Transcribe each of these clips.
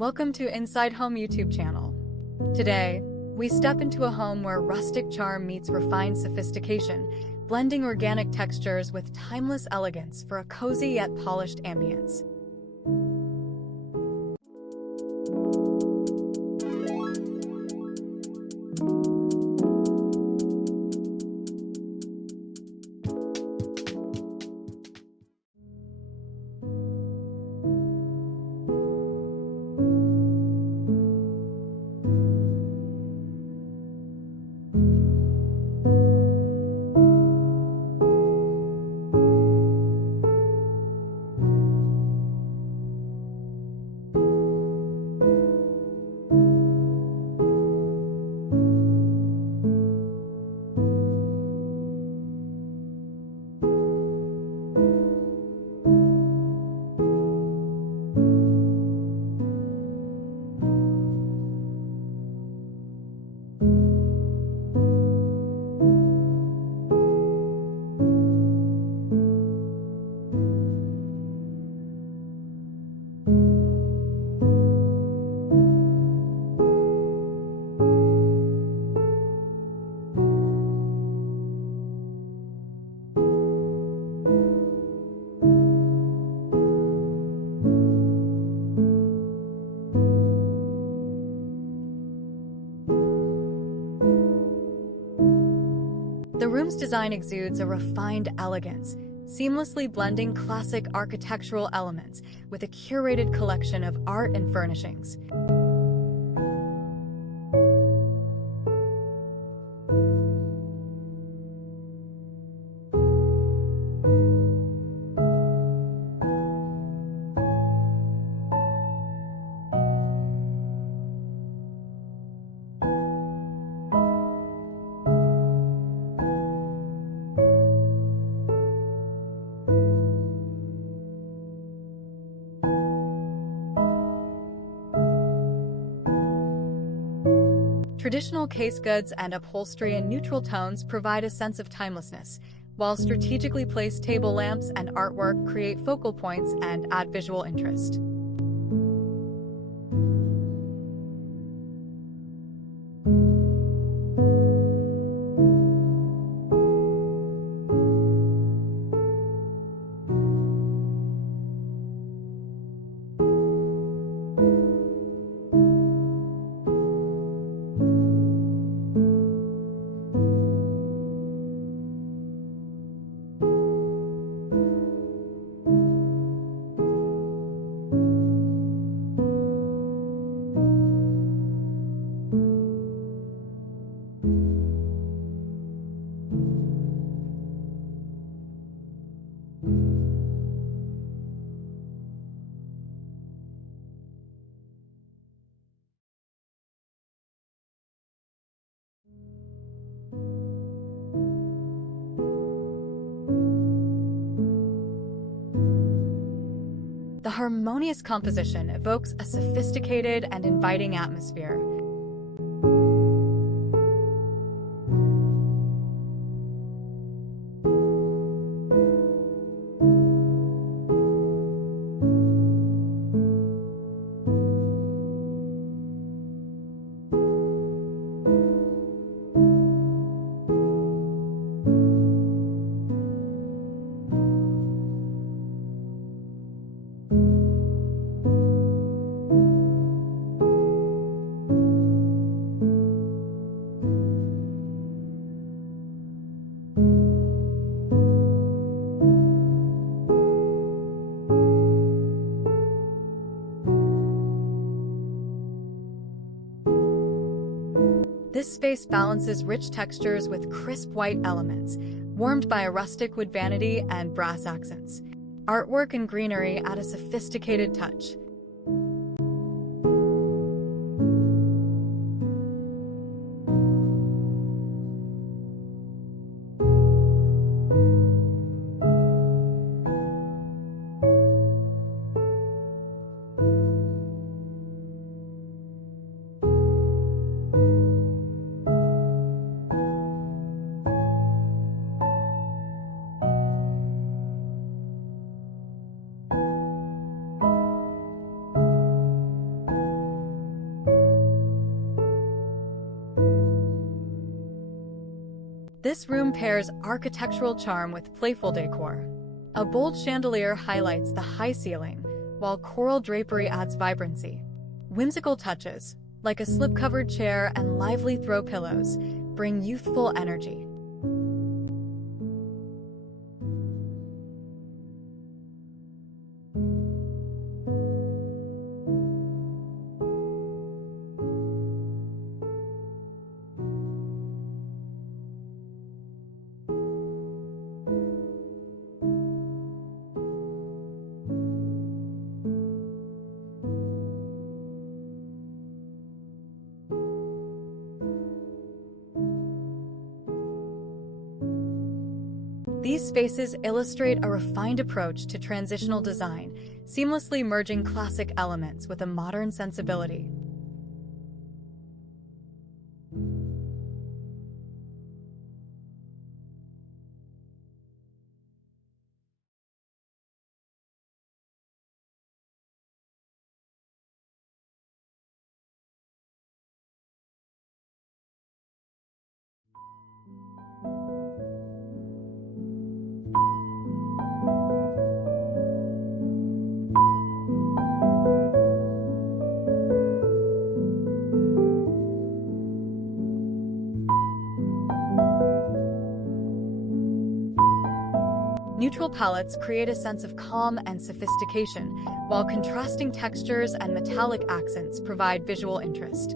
Welcome to Inside Home YouTube channel. Today, we step into a home where rustic charm meets refined sophistication, blending organic textures with timeless elegance for a cozy yet polished ambience. The room's design exudes a refined elegance, seamlessly blending classic architectural elements with a curated collection of art and furnishings. Traditional case goods and upholstery in neutral tones provide a sense of timelessness, while strategically placed table lamps and artwork create focal points and add visual interest. The harmonious composition evokes a sophisticated and inviting atmosphere. This space balances rich textures with crisp white elements, warmed by a rustic wood vanity and brass accents. Artwork and greenery add a sophisticated touch. This room pairs architectural charm with playful decor. A bold chandelier highlights the high ceiling, while coral drapery adds vibrancy. Whimsical touches, like a slip-covered chair and lively throw pillows, bring youthful energy. These spaces illustrate a refined approach to transitional design, seamlessly merging classic elements with a modern sensibility. Neutral palettes create a sense of calm and sophistication, while contrasting textures and metallic accents provide visual interest.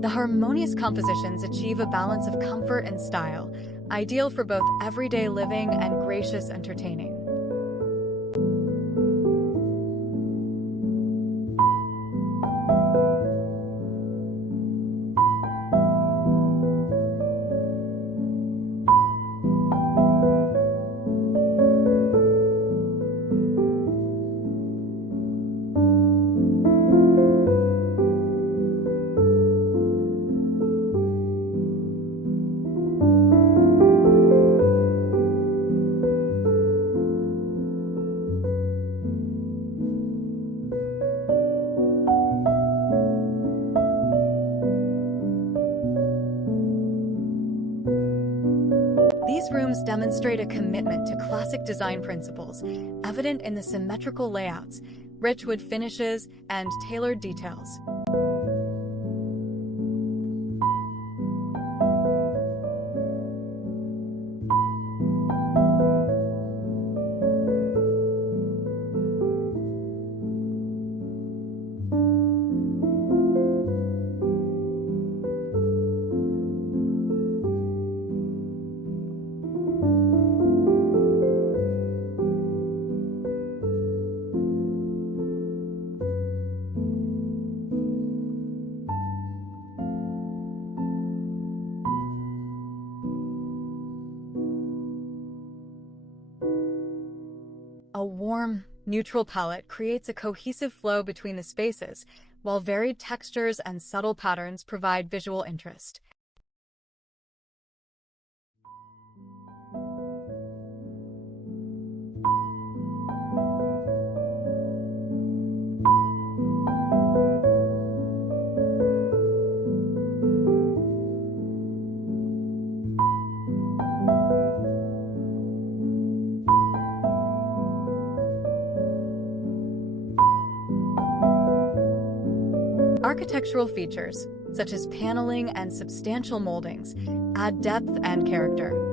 The harmonious compositions achieve a balance of comfort and style, ideal for both everyday living and gracious entertaining. These rooms demonstrate a commitment to classic design principles, evident in the symmetrical layouts, rich wood finishes, and tailored details. A warm, neutral palette creates a cohesive flow between the spaces, while varied textures and subtle patterns provide visual interest. Architectural features, such as paneling and substantial moldings, add depth and character.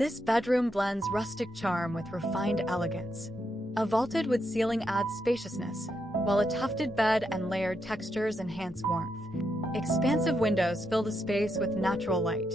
This bedroom blends rustic charm with refined elegance. A vaulted wood ceiling adds spaciousness, while a tufted bed and layered textures enhance warmth. Expansive windows fill the space with natural light,